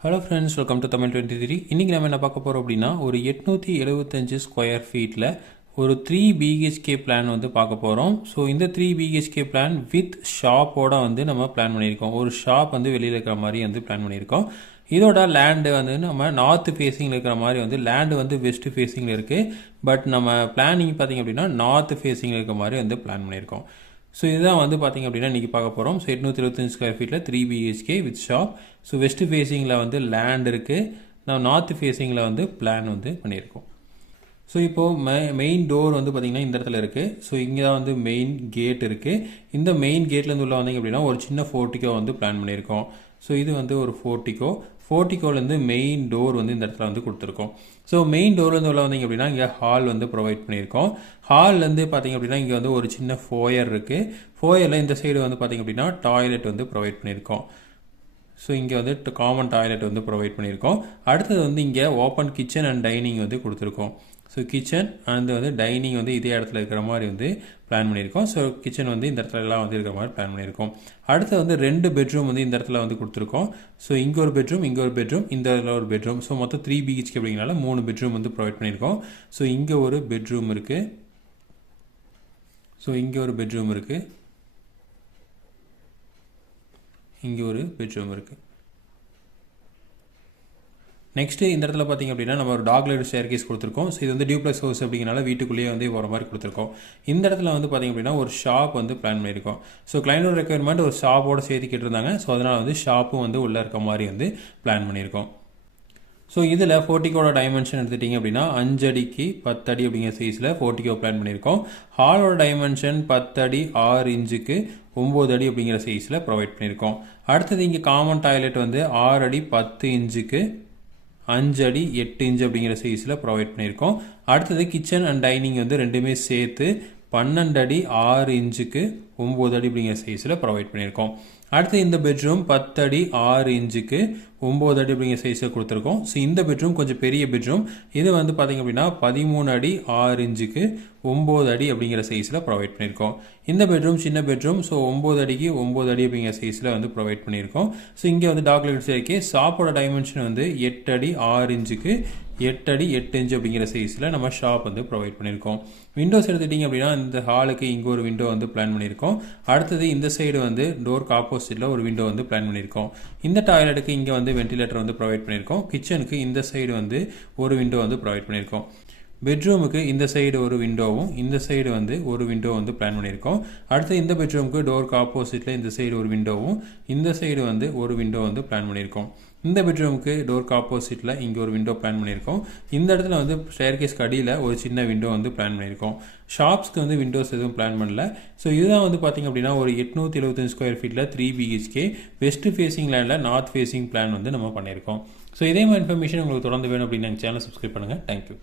Hello friends welcome to Tamil twenty three இன்றைக்கி நம்ம என்ன பார்க்க போகிறோம் அப்படின்னா ஒரு எட்நூற்றி எழுபத்தஞ்சு ஸ்கொயர் ஃபீட்டில் ஒரு த்ரீ பிஹெச்கே பிளான் வந்து பார்க்க போகிறோம் ஸோ இந்த த்ரீ பிஹெச்கே பிளான் வித் ஷாப்போட வந்து நம்ம பிளான் பண்ணியிருக்கோம். ஒரு ஷாப் வந்து வெளியில் இருக்கிற மாதிரி வந்து பிளான் பண்ணியிருக்கோம். இதோட லேண்டு வந்து நம்ம நார்த் ஃபேஸிங்கில் இருக்கிற மாதிரி வந்து லேண்டு வந்து வெஸ்ட் ஃபேஸிங்கில் இருக்குது பட் நம்ம பிளானிங் பார்த்திங்க அப்படின்னா நார்த் ஃபேஸிங்கில் இருக்கிற மாதிரி வந்து பிளான் பண்ணியிருக்கோம். ஸோ இதுதான் வந்து பார்த்திங்க அப்படின்னா இன்றைக்கி பார்க்க போகிறோம் ஸோ எட்நூற்றி இருபத்தஞ்சு ஸ்கொயர் ஃபீட்டில் three BHK with shop so west ஃபேஸிங்கில் வந்து லேண்ட் இருக்குது நான் நார்த் ஃபேஸிங்கில் வந்து பிளான் வந்து பண்ணியிருக்கோம். ஸோ இப்போது மெ மெயின் டோர் வந்து பார்த்திங்கன்னா இந்த இடத்துல இருக்குது ஸோ இங்கே தான் வந்து மெயின் கேட் இருக்குது இந்த மெயின் கேட்லேருந்து உள்ள வந்தீங்க அப்படின்னா ஒரு சின்ன ஃபோர்ட்டிக்கோ வந்து பிளான் பண்ணியிருக்கோம். ஸோ இது வந்து ஒரு ஃபோர்ட்டிக்கோ ஃபோர்ட்டிக்கோலேருந்து மெயின் டோர் வந்து இந்த இடத்துல வந்து கொடுத்துருக்கோம். ஸோ மெயின் டோர்லேருந்து உள்ள வந்தீங்க அப்படின்னா இங்கே ஹால் வந்து ப்ரொவைட் பண்ணியிருக்கோம். ஹால்லேருந்து பார்த்தீங்க அப்படின்னா இங்கே வந்து ஒரு சின்ன ஃபோயர் இருக்குது ஃபோயரில் இந்த சைடு வந்து பார்த்திங்க அப்படின்னா டாய்லெட் வந்து ப்ரொவைட் பண்ணியிருக்கோம். ஸோ இங்கே வந்து காமன் டாய்லெட் வந்து ப்ரொவைட் பண்ணியிருக்கோம். அடுத்தது வந்து இங்கே ஓப்பன் கிச்சன் அண்ட் டைனிங் வந்து கொடுத்துருக்கோம். ஸோ கிச்சன் அண்ட் வந்து டைனிங் வந்து இதே இடத்துல இருக்கிற மாதிரி வந்து பிளான் பண்ணியிருக்கோம். ஸோ கிச்சன் வந்து இந்த இடத்துல எல்லாம் வந்து இருக்கிற மாதிரி பிளான் பண்ணியிருக்கோம். அடுத்து வந்து ரெண்டு பெட்ரூம் வந்து இந்த இடத்துல வந்து கொடுத்துருக்கோம். ஸோ இங்கே ஒரு பெட்ரூம் இங்கே ஒரு பெட்ரூம் இந்த இடத்துல ஒரு பெட்ரூம் ஸோ மொத்தம் த்ரீ பிஹெச்கே அப்படிங்கிறனால மூணு பெட்ரூம் வந்து ப்ரொவைட் பண்ணியிருக்கோம். ஸோ இங்கே ஒரு பெட்ரூம் இருக்குது ஸோ இங்கே ஒரு பெட்ரூம் இருக்குது இங்கே ஒரு பெட்ரூம் இருக்குது நெக்ஸ்ட்டு இந்த இடத்துல பார்த்தீங்க அப்படின்னா நம்ம ஒரு டாக் லைட் ஸ்டேர் கேஸ் கொடுத்துருக்கோம். ஸோ இது வந்து டியூப்ளெக்ஸ் ஹவுஸ் அப்படிங்கிறனால வீட்டுக்குள்ளேயே வந்து போகிற மாதிரி கொடுத்துருக்கோம். இந்த இடத்துல வந்து பார்த்தீங்க அப்படின்னா ஒரு ஷாப் வந்து பிளான் பண்ணியிருக்கோம். ஸோ கிளைண்டோட ரெக்குயர்மெண்ட் ஒரு ஷாப்போட சேர்த்து கேட்டிருந்தாங்க. ஸோ அதனால் வந்து ஷாப்பும் வந்து உள்ளே இருக்க மாதிரி வந்து பிளான் பண்ணியிருக்கோம். ஸோ இதில் ஃபோர்ட்டிக்கோட டைமென்ஷன் எடுத்துட்டிங்க அப்படின்னா அஞ்சடிக்கு பத்தடி அப்படிங்கிற சைஸில் ஃபோர்ட்டிக்கோ பிளான் பண்ணியிருக்கோம். ஹாலோட டைமென்ஷன் பத்தடி ஆறு இன்ச்சுக்கு ஒம்பது அடி அப்படிங்கிற சைஸில் ப்ரொவைட் பண்ணியிருக்கோம். அடுத்தது இங்கே காமன் டாய்லெட் வந்து ஆறு அடி பத்து இன்ச்சுக்கு அஞ்சு அடி எட்டு இன்ச் அப்படிங்கிற சைஸில் ப்ரொவைட் பண்ணியிருக்கோம். அடுத்தது கிச்சன் அண்ட் டைனிங் வந்து ரெண்டுமே சேர்த்து பன்னெண்டு அடி ஆறு இன்ச்சுக்கு ஒம்பது அடி அப்படிங்கிற சைஸில் ப்ரொவைட் பண்ணியிருக்கோம். அடுத்து இந்த பெட்ரூம் பத்து அடி ஆறு இன்ச்சுக்கு ஒம்பது அடி அப்படிங்கிற சைஸில் கொடுத்துருக்கோம். ஸோ இந்த பெட்ரூம் கொஞ்சம் பெரிய பெட்ரூம் இது வந்து பார்த்திங்க அப்படின்னா பதிமூணு அடி ஆறு இன்ச்சுக்கு ஒம்பது அடி அப்படிங்கிற சைஸில் ப்ரொவைட் பண்ணியிருக்கோம். இந்த பெட்ரூம் சின்ன பெட்ரூம் ஸோ ஒம்பது அடிக்கு ஒம்பது அடி அப்படிங்கிற சைஸில் வந்து ப்ரொவைட் பண்ணியிருக்கோம். ஸோ இங்கே வந்து டாக்லெட் சேர்க்கே. சாப்போட டைமென்ஷன் வந்து எட்டு அடி ஆறு இன்ச்சுக்கு எட்டு அடி எட்டு இன்ச்சு அப்படிங்கிற சைஸில் நம்ம ஷாப் வந்து ப்ரொவைட் பண்ணியிருக்கோம். விண்டோஸ் எடுத்துட்டிங்க அப்படின்னா இந்த ஹாலுக்கு இங்கே ஒரு விண்டோ வந்து பிளான் பண்ணியிருக்கோம். அடுத்தது இந்த சைடு வந்து டோருக்கு ஆப்போசிட்டில் ஒரு விண்டோ வந்து பிளான் பண்ணியிருக்கோம். இந்த டாய்லெட்டுக்கு இங்கே வந்து வென்டிலேட்டர் வந்து ப்ரொவைட் பண்ணியிருக்கோம். கிச்சனுக்கு இந்த சைடு வந்து ஒரு விண்டோ வந்து ப்ரொவைட் பண்ணியிருக்கோம். பெட்ரூமுக்கு இந்த சைடு ஒரு விண்டோவும் இந்த சைடு வந்து ஒரு விண்டோ வந்து பிளான் பண்ணியிருக்கோம். அடுத்து இந்த பெட்ரூமுக்கு டோருக்கு ஆப்போசிட்டில் இந்த சைடு ஒரு விண்டோவும் இந்த சைடு வந்து ஒரு விண்டோ வந்து பிளான் பண்ணியிருக்கோம். இந்த பெட்ரூமுக்கு டோருக்கு ஆப்போசிட்டில் இங்கே ஒரு விண்டோ பிளான் பண்ணியிருக்கோம். இந்த இடத்துல வந்து ஸ்டேர்கேஸ்க்கு அடியில் ஒரு சின்ன விண்டோ வந்து பிளான் பண்ணியிருக்கோம். ஷாப்ஸ்க்கு வந்து விண்டோஸ் எதுவும் பிளான் பண்ணல. ஸோ இதுதான் வந்து பார்த்திங்க அப்படின்னா ஒரு எட்நூற்றி எழுபத்தஞ்சு ஸ்கொயர் ஃபீட்டில் த்ரீ பிஹெச்கே வெஸ்ட் ஃபேஸிங் லேண்டில் நார்த் ஃபேஸிங் பிளான் வந்து நம்ம பண்ணியிருக்கோம். ஸோ இதே மாதிரி இன்ஃபர்மேஷன் உங்களுக்கு தொடர்ந்து வேணும் அப்படின்னு சேனல் சப்ஸ்கிரைப் பண்ணுங்கள் தேங்க்யூ